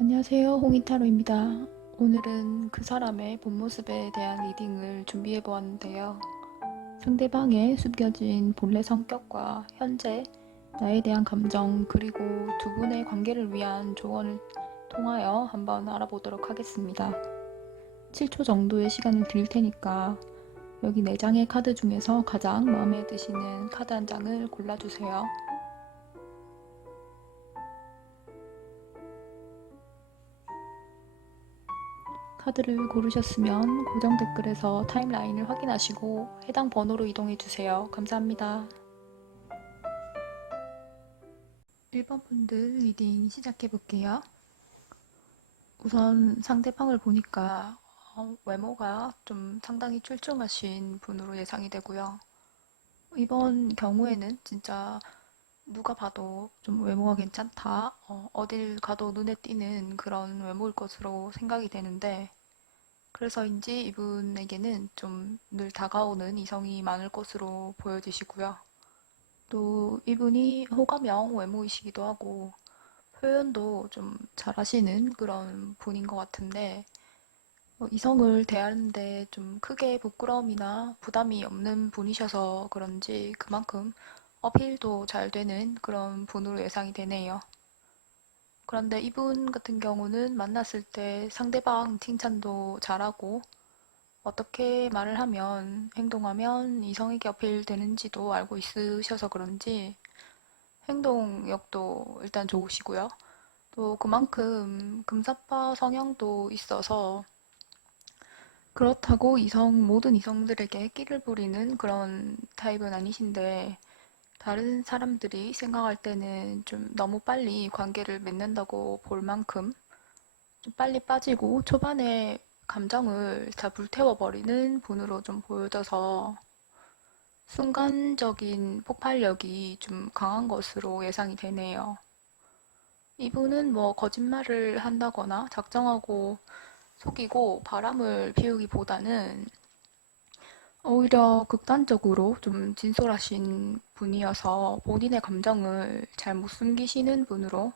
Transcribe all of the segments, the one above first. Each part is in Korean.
안녕하세요, 홍이타로입니다. 오늘은 그 사람의 본 모습에 대한 리딩을 준비해 보았는데요. 상대방의 숨겨진 본래 성격과 현재 나에 대한 감정, 그리고 두 분의 관계를 위한 조언을 통하여 한번 알아보도록 하겠습니다. 7초 정도의 시간을 드릴 테니까 여기 4장의 카드 중에서 가장 마음에 드시는 카드 한 장을 골라주세요. 카드를 고르셨으면 고정 댓글에서 타임라인을 확인하시고 해당 번호로 이동해주세요. 감사합니다. 1번 분들 리딩 시작해볼게요. 우선 상대방을 보니까 외모가 좀 상당히 출중하신 분으로 예상이 되고요. 이번 경우에는 진짜 누가 봐도 좀 외모가 괜찮다, 어딜 가도 눈에 띄는 그런 외모일 것으로 생각이 되는데, 그래서인지 이분에게는 좀 늘 다가오는 이성이 많을 것으로 보여지시고요. 또 이분이 호감형 외모이시기도 하고 표현도 좀 잘하시는 그런 분인 것 같은데, 이성을 대하는데 좀 크게 부끄러움이나 부담이 없는 분이셔서 그런지 그만큼 어필도 잘 되는 그런 분으로 예상이 되네요. 그런데 이분 같은 경우는 만났을 때 상대방 칭찬도 잘하고 어떻게 말을 하면, 행동하면 이성에게 어필되는지도 알고 있으셔서 그런지 행동력도 일단 좋으시고요. 또 그만큼 금사빠 성향도 있어서 그렇다고 모든 이성들에게 끼를 부리는 그런 타입은 아니신데, 다른 사람들이 생각할 때는 좀 너무 빨리 관계를 맺는다고 볼 만큼 좀 빨리 빠지고 초반에 감정을 다 불태워버리는 분으로 좀 보여져서 순간적인 폭발력이 좀 강한 것으로 예상이 되네요. 이분은 뭐 거짓말을 한다거나 작정하고 속이고 바람을 피우기보다는 오히려 극단적으로 좀 진솔하신 분이어서 본인의 감정을 잘 못 숨기시는 분으로,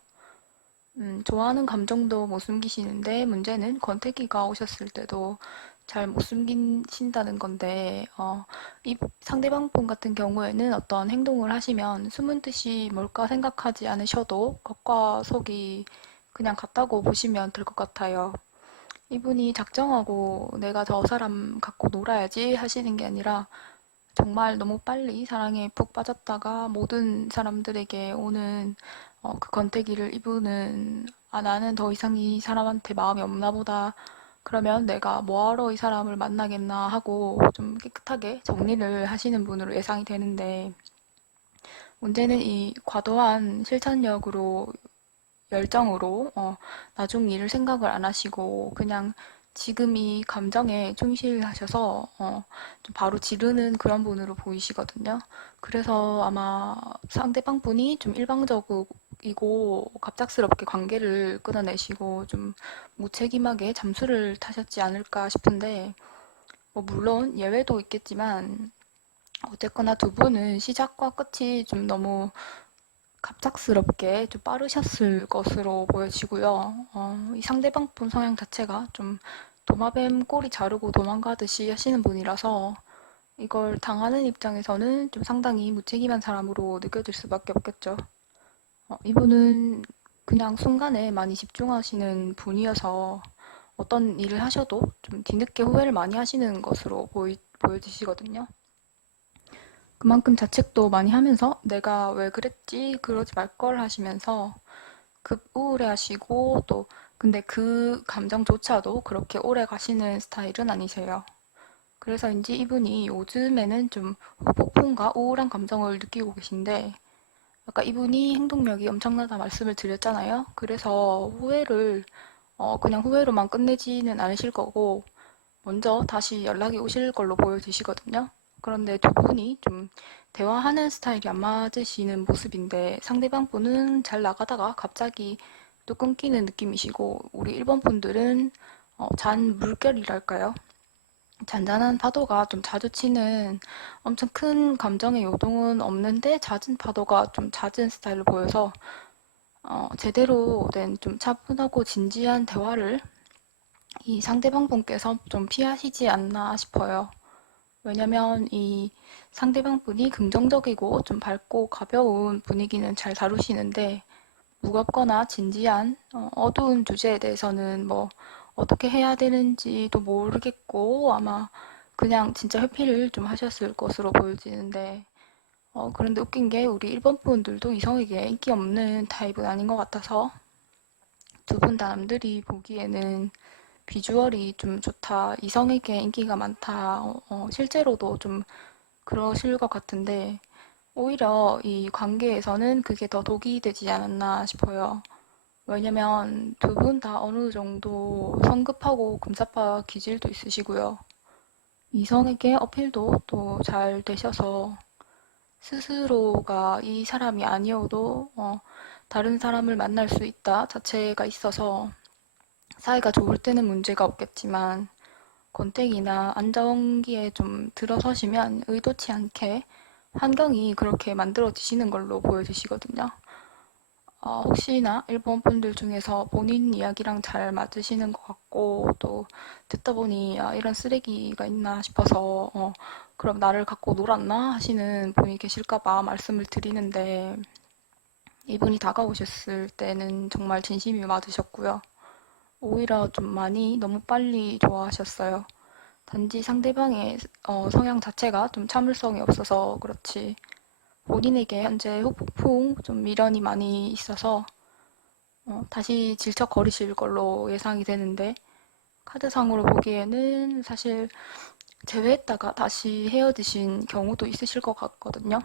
좋아하는 감정도 못 숨기시는데 문제는 권태기가 오셨을 때도 잘 못 숨기신다는 건데, 이 상대방 분 같은 경우에는 어떤 행동을 하시면 숨은 뜻이 뭘까 생각하지 않으셔도 겉과 속이 그냥 같다고 보시면 될 것 같아요. 이분이 작정하고 내가 저 사람 갖고 놀아야지 하시는 게 아니라 정말 너무 빨리 사랑에 푹 빠졌다가 모든 사람들에게 오는 그 권태기를 이분은, 아, 나는 더 이상 이 사람한테 마음이 없나 보다. 그러면 내가 뭐하러 이 사람을 만나겠나 하고 좀 깨끗하게 정리를 하시는 분으로 예상이 되는데, 문제는 이 과도한 실천력으로, 열정으로 나중 일을 생각을 안 하시고 그냥 지금 이 감정에 충실하셔서 좀 바로 지르는 그런 분으로 보이시거든요. 그래서 아마 상대방 분이 좀 일방적이고 갑작스럽게 관계를 끊어내시고 좀 무책임하게 잠수를 타셨지 않을까 싶은데, 뭐 물론 예외도 있겠지만 어쨌거나 두 분은 시작과 끝이 좀 너무 갑작스럽게 좀 빠르셨을 것으로 보여지고요. 이 상대방 분 성향 자체가 좀 도마뱀 꼬리 자르고 도망가듯이 하시는 분이라서 이걸 당하는 입장에서는 좀 상당히 무책임한 사람으로 느껴질 수밖에 없겠죠. 이분은 그냥 순간에 많이 집중하시는 분이어서 어떤 일을 하셔도 좀 뒤늦게 후회를 많이 하시는 것으로 보여지시거든요. 그만큼 자책도 많이 하면서 내가 왜 그랬지, 그러지 말걸 하시면서 급 우울해 하시고, 또 근데 그 감정조차도 그렇게 오래 가시는 스타일은 아니세요. 그래서인지 이분이 요즘에는 좀 폭풍과 우울한 감정을 느끼고 계신데, 아까 이분이 행동력이 엄청나다 말씀을 드렸잖아요. 그래서 그냥 후회로만 끝내지는 않으실 거고 먼저 다시 연락이 오실 걸로 보여지시거든요. 그런데 두 분이 좀 대화하는 스타일이 안 맞으시는 모습인데, 상대방 분은 잘 나가다가 갑자기 또 끊기는 느낌이시고, 우리 1번 분들은 잔 물결이랄까요? 잔잔한 파도가 좀 자주 치는, 엄청 큰 감정의 요동은 없는데 잦은 파도가 좀 잦은 스타일로 보여서 제대로 된 좀 차분하고 진지한 대화를 이 상대방 분께서 좀 피하시지 않나 싶어요. 왜냐면 이 상대방 분이 긍정적이고 좀 밝고 가벼운 분위기는 잘 다루시는데 무겁거나 진지한 어두운 주제에 대해서는 뭐 어떻게 해야 되는지도 모르겠고 아마 그냥 진짜 회피를 좀 하셨을 것으로 보여지는데 그런데 웃긴 게 우리 일본 분들도 이성에게 인기 없는 타입은 아닌 것 같아서 두 분 다 남들이 보기에는 비주얼이 좀 좋다, 이성에게 인기가 많다, 실제로도 좀 그러실 것 같은데 오히려 이 관계에서는 그게 더 독이 되지 않았나 싶어요. 왜냐면 두 분 다 어느 정도 성급하고 금사빠 기질도 있으시고요. 이성에게 어필도 또 잘 되셔서 스스로가 이 사람이 아니어도 다른 사람을 만날 수 있다 자체가 있어서 사이가 좋을 때는 문제가 없겠지만 권태기나 안정기에 좀 들어서시면 의도치 않게 환경이 그렇게 만들어지시는 걸로 보여지시거든요. 혹시나 일본 분들 중에서 본인 이야기랑 잘 맞으시는 것 같고 또 듣다 보니 이런 쓰레기가 있나 싶어서 그럼 나를 갖고 놀았나 하시는 분이 계실까 봐 말씀을 드리는데 이분이 다가오셨을 때는 정말 진심이 맞으셨고요. 오히려 좀 많이 너무 빨리 좋아하셨어요. 단지 상대방의 성향 자체가 좀 참을성이 없어서 그렇지 본인에게 현재 후폭풍 좀 미련이 많이 있어서 다시 질척거리실 걸로 예상이 되는데 카드상으로 보기에는 사실 제외했다가 다시 헤어지신 경우도 있으실 것 같거든요.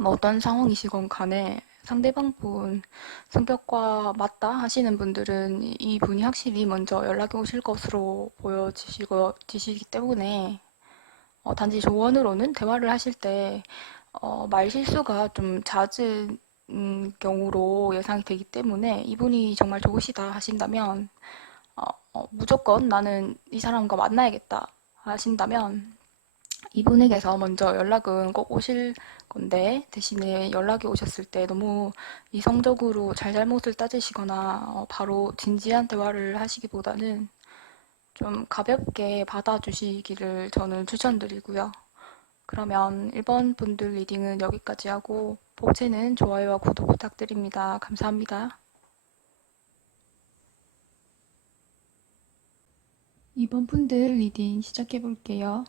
뭐 어떤 상황이시건 간에 상대방 분 성격과 맞다 하시는 분들은 이 분이 확실히 먼저 연락이 오실 것으로 보여지시기 때문에 단지 조언으로는 대화를 하실 때 말실수가 좀 잦은 경우로 예상이 되기 때문에 이분이 정말 좋으시다 하신다면 무조건 나는 이 사람과 만나야겠다 하신다면 이분에게서 먼저 연락은 꼭 오실 건데 대신에 연락이 오셨을 때 너무 이성적으로 잘잘못을 따지시거나 바로 진지한 대화를 하시기보다는 좀 가볍게 받아주시기를 저는 추천드리고요. 그러면 1번 분들 리딩은 여기까지 하고 복채는 좋아요와 구독 부탁드립니다. 감사합니다. 2번 분들 리딩 시작해 볼게요.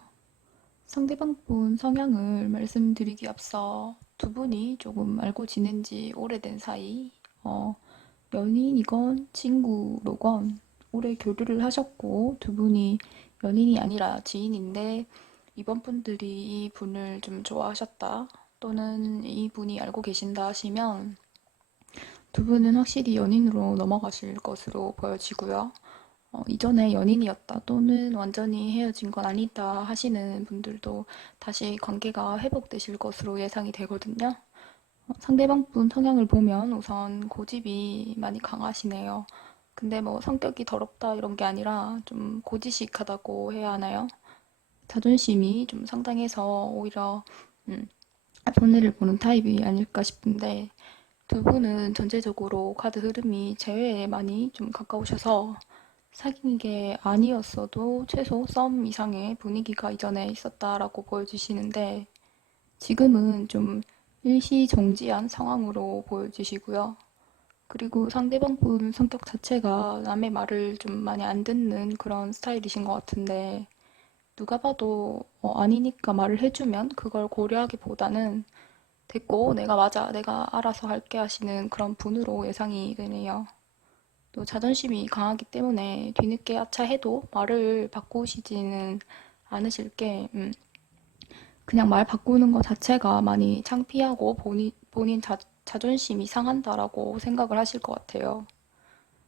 상대방 분 성향을 말씀드리기 앞서 두 분이 조금 알고 지낸 지 오래된 사이, 연인이건 친구로건 오래 교류를 하셨고 두 분이 연인이 아니라 지인인데 이번 분들이 이 분을 좀 좋아하셨다 또는 이 분이 알고 계신다 하시면 두 분은 확실히 연인으로 넘어가실 것으로 보여지고요. 이전에 연인이었다 또는 완전히 헤어진 건 아니다 하시는 분들도 다시 관계가 회복되실 것으로 예상이 되거든요. 상대방 분 성향을 보면 우선 고집이 많이 강하시네요. 근데 뭐 성격이 더럽다 이런 게 아니라 좀 고지식하다고 해야 하나요? 자존심이 좀 상당해서 오히려 음, 손해를 보는 타입이 아닐까 싶은데 두 분은 전체적으로 카드 흐름이 재회에 많이 좀 가까우셔서 사귄 게 아니었어도 최소 썸 이상의 분위기가 이전에 있었다라고 보여주시는데 지금은 좀 일시정지한 상황으로 보여지시고요. 그리고 상대방 분 성격 자체가 남의 말을 좀 많이 안 듣는 그런 스타일이신 것 같은데 누가 봐도 아니니까 말을 해주면 그걸 고려하기보다는 됐고 내가 맞아 내가 알아서 할게 하시는 그런 분으로 예상이 되네요. 또 자존심이 강하기 때문에 뒤늦게 아차해도 말을 바꾸시지는 않으실 게 그냥 말 바꾸는 것 자체가 많이 창피하고 본인 자존심이 상한다라고 생각을 하실 것 같아요.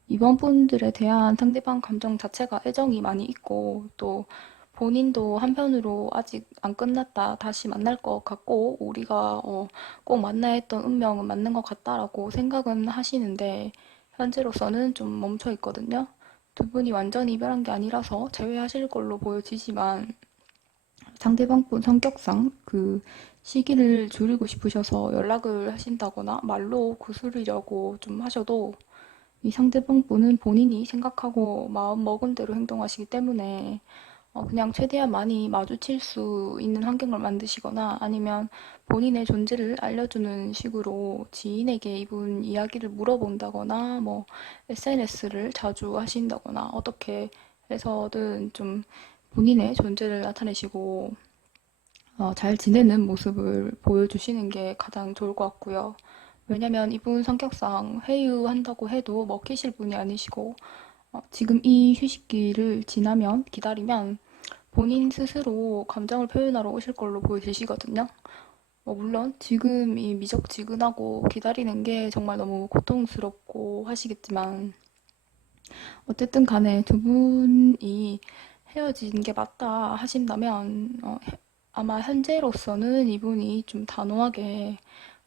이번 분들에 대한 상대방 감정 자체가 애정이 많이 있고 또 본인도 한편으로 아직 안 끝났다 다시 만날 것 같고 우리가 꼭 만나야 했던 운명은 맞는 것 같다라고 생각은 하시는데 현재로서는 좀 멈춰 있거든요. 두 분이 완전히 이별한 게 아니라서 재회하실 걸로 보여지지만 상대방분 성격상 그 시기를 줄이고 싶으셔서 연락을 하신다거나 말로 구슬이려고 좀 하셔도 이 상대방분은 본인이 생각하고 마음 먹은 대로 행동하시기 때문에 그냥 최대한 많이 마주칠 수 있는 환경을 만드시거나 아니면 본인의 존재를 알려주는 식으로 지인에게 이분 이야기를 물어본다거나 뭐 SNS를 자주 하신다거나 어떻게 해서든 좀 본인의 존재를 나타내시고 잘 지내는 모습을 보여주시는 게 가장 좋을 것 같고요. 왜냐면 이분 성격상 회유한다고 해도 먹히실 분이 아니시고 지금 이 휴식기를 지나면 기다리면 본인 스스로 감정을 표현하러 오실 걸로 보여지시거든요. 물론 지금이 미적지근하고 기다리는 게 정말 너무 고통스럽고 하시겠지만 어쨌든 간에 두 분이 헤어진 게 맞다 하신다면 아마 현재로서는 이분이 좀 단호하게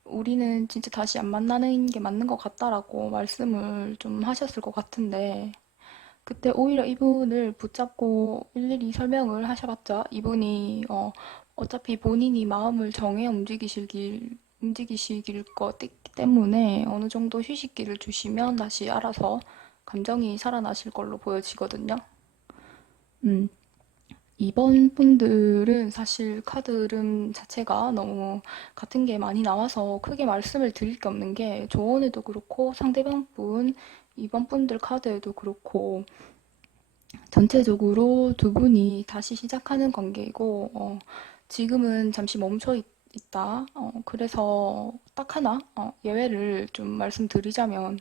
우리는 진짜 다시 안 만나는 게 맞는 것 같다라고 말씀을 좀 하셨을 것 같은데 그때 오히려 이분을 붙잡고 일일이 설명을 하셔봤자 이분이 어차피 본인이 마음을 정해 움직이시길 거기 때문에 어느 정도 휴식기를 주시면 다시 알아서 감정이 살아나실 걸로 보여지거든요. 음, 이번 분들은 사실 카드 흐름 자체가 너무 같은 게 많이 나와서 크게 말씀을 드릴 게 없는 게 조언에도 그렇고 상대방 분, 이번 분들 카드에도 그렇고 전체적으로 두 분이 다시 시작하는 관계이고, 지금은 잠시 다 그래서 딱 하나, 예외를 좀 말씀드리자면,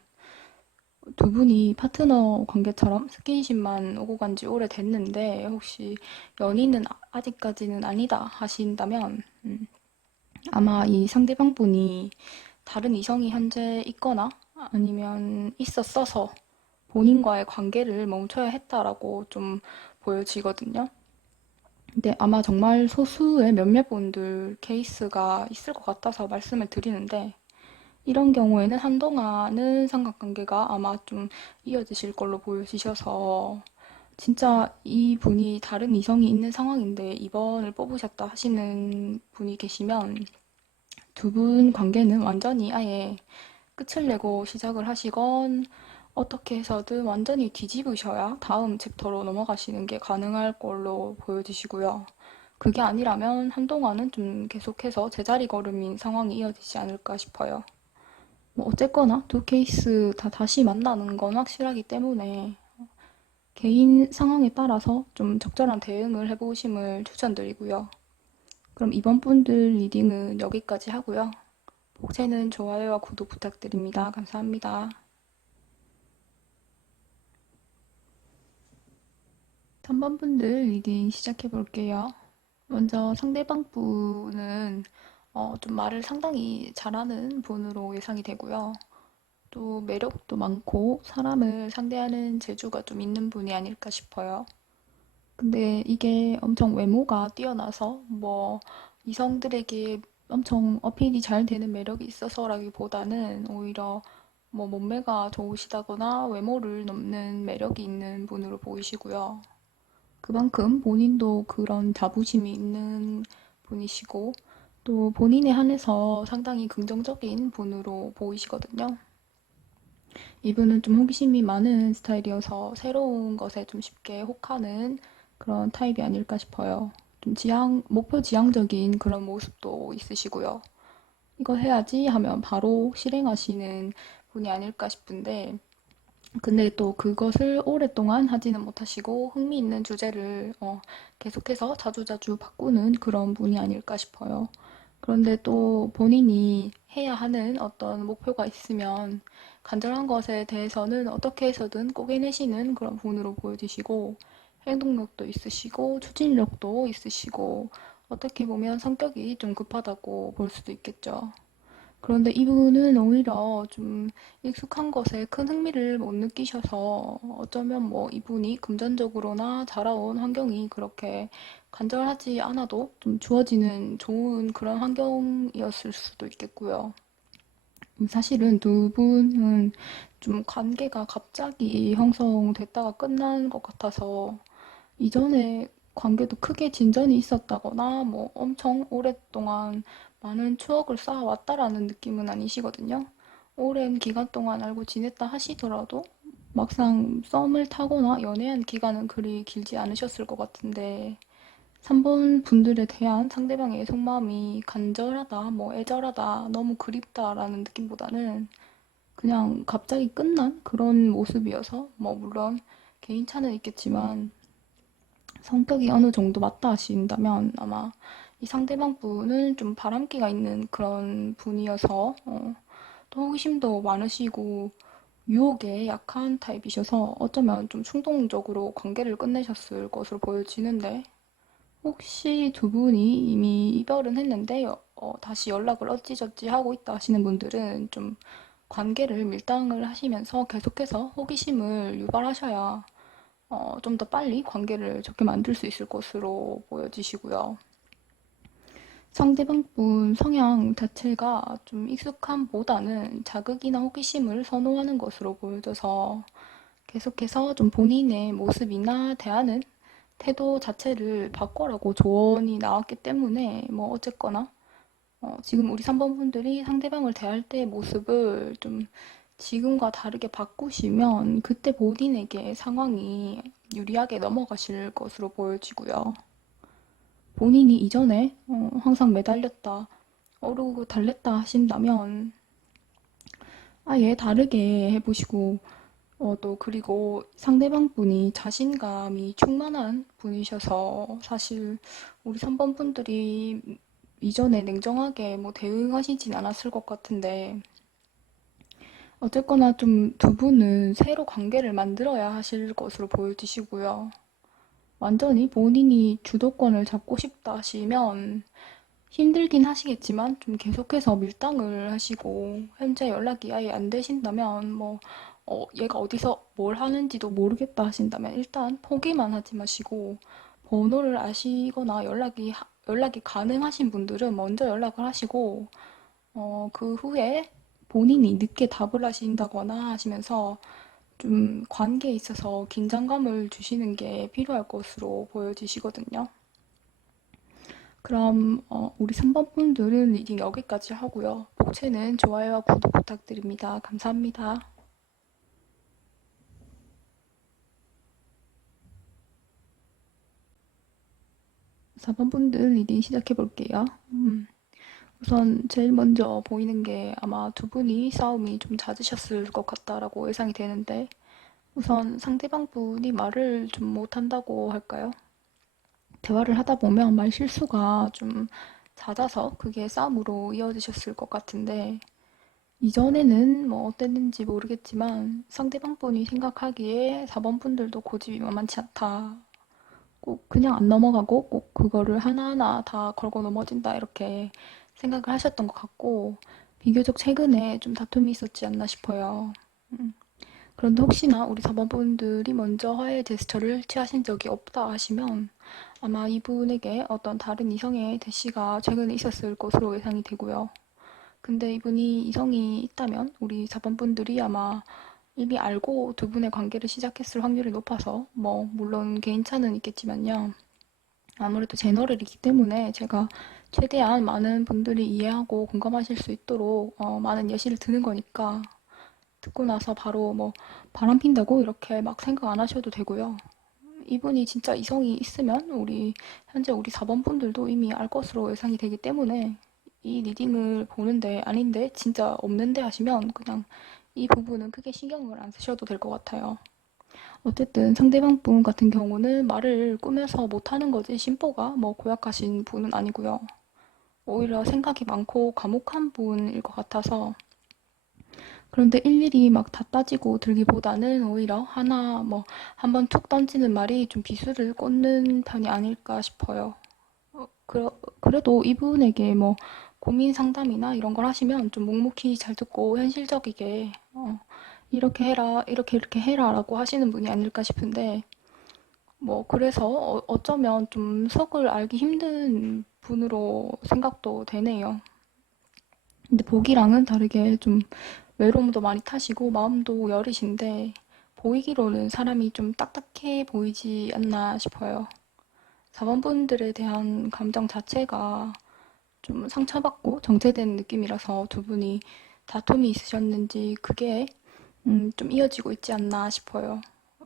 두 분이 파트너 관계처럼 스킨십만 오고 간지 오래됐는데, 혹시 연인은 아직까지는 아니다 하신다면, 아마 이 상대방 분이 다른 이성이 현재 있거나 아니면 있었어서 본인과의 관계를 멈춰야 했다라고 좀 보여지거든요. 근데 아마 정말 소수의 몇몇 분들 케이스가 있을 것 같아서 말씀을 드리는데, 이런 경우에는 한동안은 삼각관계가 아마 좀 이어지실 걸로 보여지셔서, 진짜 이 분이 다른 이성이 있는 상황인데 2번을 뽑으셨다 하시는 분이 계시면, 두 분 관계는 완전히 아예 끝을 내고 시작을 하시건 어떻게 해서든 완전히 뒤집으셔야 다음 챕터로 넘어가시는 게 가능할 걸로 보여지시고요. 그게 아니라면 한동안은 좀 계속해서 제자리 걸음인 상황이 이어지지 않을까 싶어요. 어쨌거나 두 케이스 다 다시 만나는 건 확실하기 때문에 개인 상황에 따라서 좀 적절한 대응을 해보심을 추천드리고요. 그럼 이번 분들 리딩은 여기까지 하고요. 복채는 좋아요와 구독 부탁드립니다. 감사합니다. 3번 분들 리딩 시작해 볼게요. 먼저 상대방 분은 좀 말을 상당히 잘하는 분으로 예상이 되고요. 또 매력도 많고 사람을 상대하는 재주가 좀 있는 분이 아닐까 싶어요. 근데 이게 엄청 외모가 뛰어나서 뭐 이성들에게 엄청 어필이 잘 되는 매력이 있어서라기보다는 오히려 뭐 몸매가 좋으시다거나 외모를 넘는 매력이 있는 분으로 보이시고요. 그만큼 본인도 그런 자부심이 있는 분이시고 또 본인에 한해서 상당히 긍정적인 분으로 보이시거든요. 이분은 좀 호기심이 많은 스타일이어서 새로운 것에 좀 쉽게 혹하는 그런 타입이 아닐까 싶어요. 좀 목표 지향적인 그런 모습도 있으시고요. 이거 해야지 하면 바로 실행하시는 분이 아닐까 싶은데, 근데 또 그것을 오랫동안 하지는 못하시고 흥미있는 주제를 계속해서 자주자주 바꾸는 그런 분이 아닐까 싶어요. 그런데 또 본인이 해야 하는 어떤 목표가 있으면 간절한 것에 대해서는 어떻게 해서든 꼭 해내시는 그런 분으로 보여지시고 행동력도 있으시고 추진력도 있으시고 어떻게 보면 성격이 좀 급하다고 볼 수도 있겠죠. 그런데 이분은 오히려 좀 익숙한 것에 큰 흥미를 못 느끼셔서 어쩌면 뭐 이분이 금전적으로나 자라온 환경이 그렇게 간절하지 않아도 좀 주어지는 좋은 그런 환경이었을 수도 있겠고요. 사실은 두 분은 좀 관계가 갑자기 형성됐다가 끝난 것 같아서 이전에 관계도 크게 진전이 있었다거나 뭐 엄청 오랫동안 많은 추억을 쌓아왔다라는 느낌은 아니시거든요. 오랜 기간 동안 알고 지냈다 하시더라도 막상 썸을 타거나 연애한 기간은 그리 길지 않으셨을 것 같은데 3번 분들에 대한 상대방의 속마음이 간절하다, 뭐 애절하다, 너무 그립다라는 느낌보다는 그냥 갑자기 끝난 그런 모습이어서 뭐 물론 개인차는 있겠지만 성격이 어느 정도 맞다 하신다면 아마 이 상대방 분은 좀 바람기가 있는 그런 분이어서 또 호기심도 많으시고 유혹에 약한 타입이셔서 어쩌면 좀 충동적으로 관계를 끝내셨을 것으로 보여지는데 혹시 두 분이 이미 이별은 했는데 다시 연락을 어찌저찌 하고 있다 하시는 분들은 좀 관계를 밀당을 하시면서 계속해서 호기심을 유발하셔야 좀 더 빨리 관계를 좋게 만들 수 있을 것으로 보여지시고요. 상대방 분 성향 자체가 좀 익숙함보다는 자극이나 호기심을 선호하는 것으로 보여져서 계속해서 좀 본인의 모습이나 대하는 태도 자체를 바꿔라고 조언이 나왔기 때문에 뭐 어쨌거나 지금 우리 3번 분들이 상대방을 대할 때의 모습을 좀 지금과 다르게 바꾸시면 그때 본인에게 상황이 유리하게 넘어가실 것으로 보여지고요. 본인이 이전에 항상 매달렸다, 어르고 달랬다 하신다면 아예 다르게 해보시고 또 그리고 상대방 분이 자신감이 충만한 분이셔서 사실 우리 3번 분들이 이전에 냉정하게 뭐 대응하시진 않았을 것 같은데 어쨌거나 좀 두 분은 새로 관계를 만들어야 하실 것으로 보여지시고요. 완전히 본인이 주도권을 잡고 싶다 하시면 힘들긴 하시겠지만 좀 계속해서 밀당을 하시고 현재 연락이 아예 안 되신다면 뭐 얘가 어디서 뭘 하는지도 모르겠다 하신다면 일단 포기만 하지 마시고 번호를 아시거나 연락이 가능하신 분들은 먼저 연락을 하시고 그 후에 본인이 늦게 답을 하신다거나 하시면서 좀 관계에 있어서 긴장감을 주시는 게 필요할 것으로 보여지시거든요. 그럼 우리 3번 분들은 리딩 여기까지 하고요. 복채는 좋아요와 구독 부탁드립니다. 감사합니다. 4번 분들 리딩 시작해 볼게요. 우선 제일 먼저 보이는 게 아마 두 분이 싸움이 좀 잦으셨을 것 같다라고 예상이 되는데 우선 상대방 분이 말을 좀 못한다고 할까요? 대화를 하다 보면 말 실수가 좀 잦아서 그게 싸움으로 이어지셨을 것 같은데 이전에는 뭐 어땠는지 모르겠지만 상대방 분이 생각하기에 4번 분들도 고집이 만만치 않다. 꼭 그냥 안 넘어가고 꼭 그거를 하나하나 다 걸고 넘어진다 이렇게 생각을 하셨던 것 같고 비교적 최근에 좀 다툼이 있었지 않나 싶어요. 음. 그런데 혹시나 우리 4번 분들이 먼저 화해 제스처를 취하신 적이 없다 하시면 아마 이분에게 어떤 다른 이성의 대시가 최근에 있었을 것으로 예상이 되고요. 근데 이분이 이성이 있다면 우리 4번 분들이 아마 이미 알고 두 분의 관계를 시작했을 확률이 높아서 뭐 물론 개인차는 있겠지만요. 아무래도 제너럴이기 때문에 제가 최대한 많은 분들이 이해하고 공감하실 수 있도록 많은 예시를 드는 거니까 듣고 나서 바로 뭐 바람 핀다고 이렇게 막 생각 안 하셔도 되고요. 이분이 진짜 이성이 있으면 현재 우리 4번 분들도 이미 알 것으로 예상이 되기 때문에 이 리딩을 보는데 아닌데 진짜 없는데 하시면 그냥 이 부분은 크게 신경을 안 쓰셔도 될 것 같아요. 어쨌든 상대방 분 같은 경우는 말을 꾸며서 못하는 거지 심보가 뭐 고약하신 분은 아니고요. 오히려 생각이 많고 과묵한 분일 것 같아서 그런데 일일이 막 다 따지고 들기보다는 오히려 하나 뭐 한번 툭 던지는 말이 좀 비수를 꽂는 편이 아닐까 싶어요. 그래도 이분에게 뭐 고민 상담이나 이런 걸 하시면 좀 묵묵히 잘 듣고 현실적이게 이렇게 해라, 이렇게 해라라고 하시는 분이 아닐까 싶은데 뭐 그래서 어쩌면 좀 속을 알기 힘든 분으로 생각도 되네요. 근데 복이랑은 다르게 좀 외로움도 많이 타시고 마음도 여리신데 보이기로는 사람이 좀 딱딱해 보이지 않나 싶어요. 사원분들에 대한 감정 자체가 좀 상처받고 정체된 느낌이라서 두 분이 다툼이 있으셨는지 그게 좀 이어지고 있지 않나 싶어요.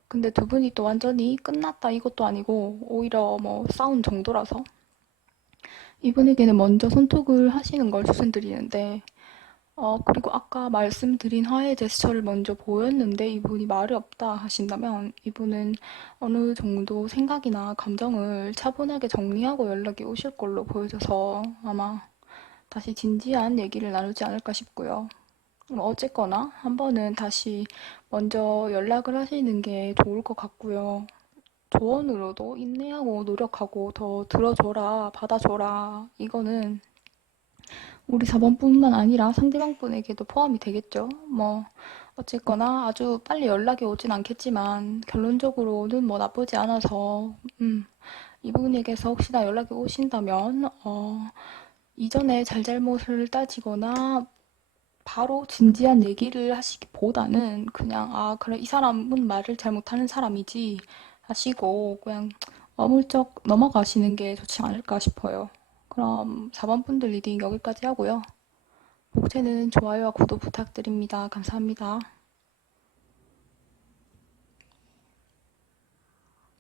근데 두 분이 또 완전히 끝났다 이것도 아니고 오히려 뭐 싸운 정도라서 이분에게는 먼저 손톱을 하시는 걸 추천드리는데 그리고 아까 말씀드린 화해 제스처를 먼저 보였는데 이분이 말이 없다 하신다면 이분은 어느 정도 생각이나 감정을 차분하게 정리하고 연락이 오실 걸로 보여져서 아마 다시 진지한 얘기를 나누지 않을까 싶고요. 어쨌거나 한 번은 다시 먼저 연락을 하시는 게 좋을 것 같고요. 조언으로도 인내하고 노력하고 더 들어줘라, 받아줘라. 이거는 우리 4번뿐만 아니라 상대방 분에게도 포함이 되겠죠. 뭐, 어쨌거나 아주 빨리 연락이 오진 않겠지만, 결론적으로는 뭐 나쁘지 않아서, 이분에게서 혹시나 연락이 오신다면, 이전에 잘잘못을 따지거나, 바로 진지한 얘기를 하시기보다는 그냥, 아, 그래, 이 사람은 말을 잘못하는 사람이지 하시고, 그냥 어물쩍 넘어가시는 게 좋지 않을까 싶어요. 그럼 4번 분들 리딩 여기까지 하고요. 목채는 좋아요와 구독 부탁드립니다. 감사합니다.